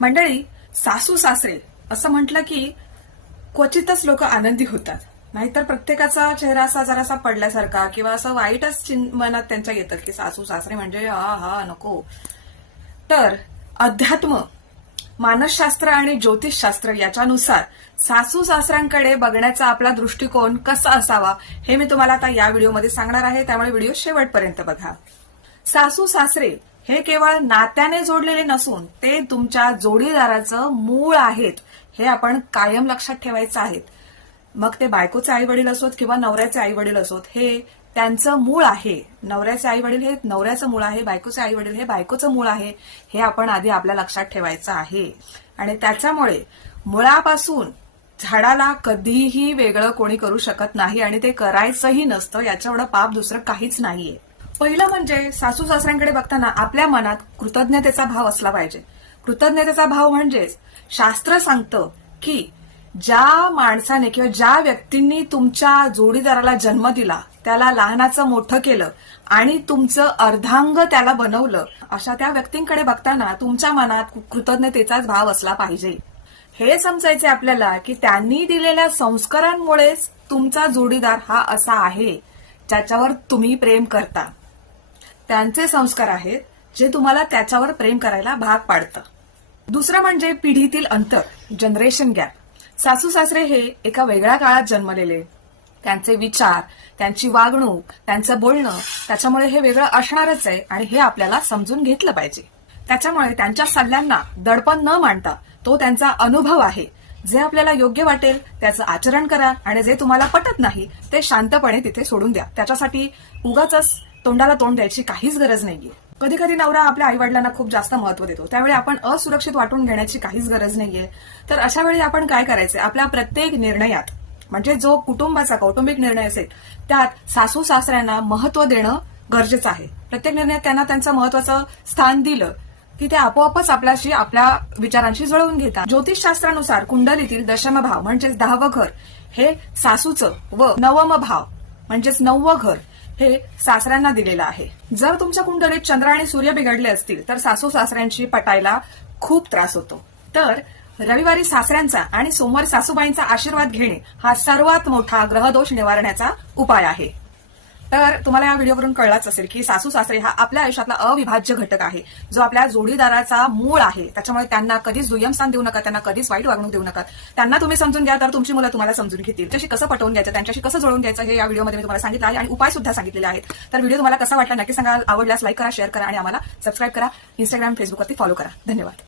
मंडळी, सासू सासरे असं म्हटलं की क्वचितच लोक आनंदी होतात, नाहीतर प्रत्येकाचा चेहरा असा जरासा पडल्यासारखा किंवा असं वाईटच मनात त्यांच्या येतं की सासू सासरे म्हणजे हा नको. तर अध्यात्म, मानसशास्त्र आणि ज्योतिषशास्त्र याच्यानुसार सासू सासऱ्यांकडे बघण्याचा आपला दृष्टिकोन कसा असावा हे मी तुम्हाला आता या व्हिडिओमध्ये सांगणार आहे, त्यामुळे व्हिडिओ शेवटपर्यंत बघा. सासू सासरे हे केवळ नात्याने जोडलेले नसून ते तुमच्या जोडीदाराचं मूळ आहेत, हे आपण कायम लक्षात ठेवायचं आहे. मग ते बायकोचे आई वडील असोत किंवा नवऱ्याचे आई वडील असोत, हे त्यांचं मूळ आहे. नवऱ्याचे आई वडील हे नवऱ्याचं मूळ आहे, बायकोचे आई वडील हे बायकोचं मूळ आहे, हे आपण आधी आपल्या लक्षात ठेवायचं आहे. आणि त्याच्यामुळे मुळापासून झाडाला कधीही वेगळं कोणी करू शकत नाही आणि ते करायचंही नसतं. याच्या एवढं पाप दुसरं काहीच नाहीये. पहिलं म्हणजे सासू सासऱ्यांकडे बघताना आपल्या मनात कृतज्ञतेचा भाव असला पाहिजे. कृतज्ञतेचा भाव म्हणजेच शास्त्र सांगतं की ज्या माणसाने किंवा ज्या व्यक्तींनी तुमच्या जोडीदाराला जन्म दिला, त्याला लहानाचं मोठं केलं आणि तुमचं अर्धांग त्याला बनवलं, अशा त्या व्यक्तींकडे बघताना तुमच्या मनात कृतज्ञतेचाच भाव असला पाहिजे. हे समजायचे आपल्याला की त्यांनी दिलेल्या संस्कारांमुळेच तुमचा जोडीदार हा असा आहे ज्याच्यावर तुम्ही प्रेम करता. त्यांचे संस्कार आहेत जे तुम्हाला त्याच्यावर प्रेम करायला भाग पाडतं. दुसरं म्हणजे पिढीतील अंतर, जनरेशन गॅप. सासू सासरे हे एका वेगळ्या काळात जन्मलेले, त्यांचे विचार, त्यांची वागणूक, त्यांचं बोलणं, त्याच्यामुळे हे वेगळं असणारच आहे आणि हे आपल्याला समजून घेतलं पाहिजे. त्याच्यामुळे त्यांच्या सल्ल्यांना दडपण न मांडता तो त्यांचा अनुभव आहे, जे आपल्याला योग्य वाटेल त्याचं आचरण करा आणि जे तुम्हाला पटत नाही ते शांतपणे तिथे सोडून द्या. त्याच्यासाठी उगाच तोंडाला तोंड द्यायची काहीच गरज नाहीये. कधी कधी नवरा आपल्या आई वडिलांना खूप जास्त महत्व देतो, त्यावेळी आपण असुरक्षित वाटून घेण्याची काहीच गरज नाहीये. तर अशा वेळी आपण काय करायचंय, आपल्या प्रत्येक निर्णयात, म्हणजे जो कुटुंबाचा कौटुंबिक निर्णय असेल त्यात सासू सासऱ्यांना महत्व देणं गरजेचं आहे. प्रत्येक निर्णयात त्यांना त्यांचं महत्वाचं स्थान दिलं की ते आपोआपच आपल्याशी, आपल्या विचारांशी जुळवून घेतात. ज्योतिषशास्त्रानुसार कुंडलीतील दशम भाव म्हणजेच 10वं घर हे सासूचं व 9वं भाव म्हणजेच 9वं घर हे सासऱ्यांना दिलेलं आहे. जर तुमच्या कुंडलीत चंद्र आणि सूर्य बिघडले असतील तर सासू सासऱ्यांशी पटायला खूप त्रास होतो. तर रविवारी सासऱ्यांचा आणि सोमवारी सासूबाईंचा आशीर्वाद घेणे हा सर्वात मोठा ग्रहदोष निवारण्याचा उपाय आहे. तर तुम्हाला या व्हिडिओवरून कळलाच असेल की सासू सासरे हा आपल्या आयुष्यातला अविभाज्य घटक आहे, जो आपल्या जोडीदाराचा मूळ आहे. त्याच्यामुळे त्यांना कधीच दुय्यम स्थान देऊ नका, त्यांना कधीच वाईट वागणूक देऊ नका. त्यांना तुम्ही समजून घ्या तर तुमची मुलं तुम्हाला समजून घेतील. त्यांच्याशी कसं पटवून घ्यायचं, त्यांच्याशी कसं जुळवून घ्यायचं हे या व्हिडिओमध्ये मी तुम्हाला सांगितलं आहे आणि उपाय सुद्धा सांगितलेले आहेत. तर व्हिडिओ तुम्हाला कसा वाटला नक्की सांगा. आवडल्यास लाईक करा, शेअर करा आणि आम्हाला सबस्क्राईब करा. इंस्टाग्राम, फेसबुकवरती फॉलो करा. धन्यवाद.